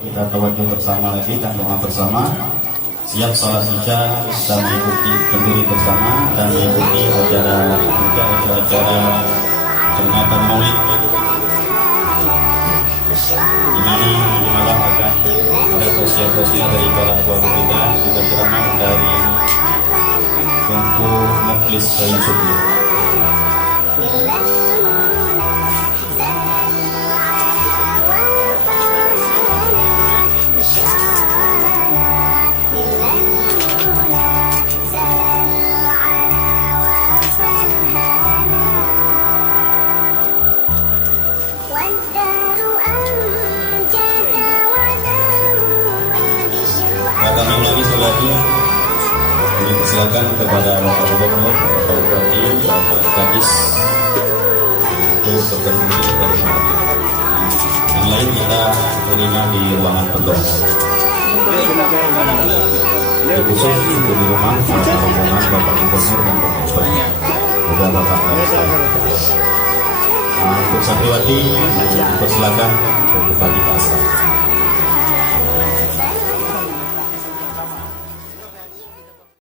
kita tawaduk bersama lagi dan doa bersama. Siap salat isya, kita mengikuti berdiri bersama dan mengikuti acara peringatan Maulid di mana akan ada tausiah dari para ulama kita, juga ceramah dari Tunku Mukhlis Yusufli. Kami ulangi sekali lagi, kami persilakan kepada Bapak Gubernur, Bapak Bupati, Bapak Kadis untuk berkoordinasi dari malam. Yang lain kita terima di ruangan penuh. Khusus untuk di rumah, para rombongan Bapak Gubernur dan Bapak Bupati, juga Bapak Kadis. Untuk santriwati, persilakan untuk kembali ke asal.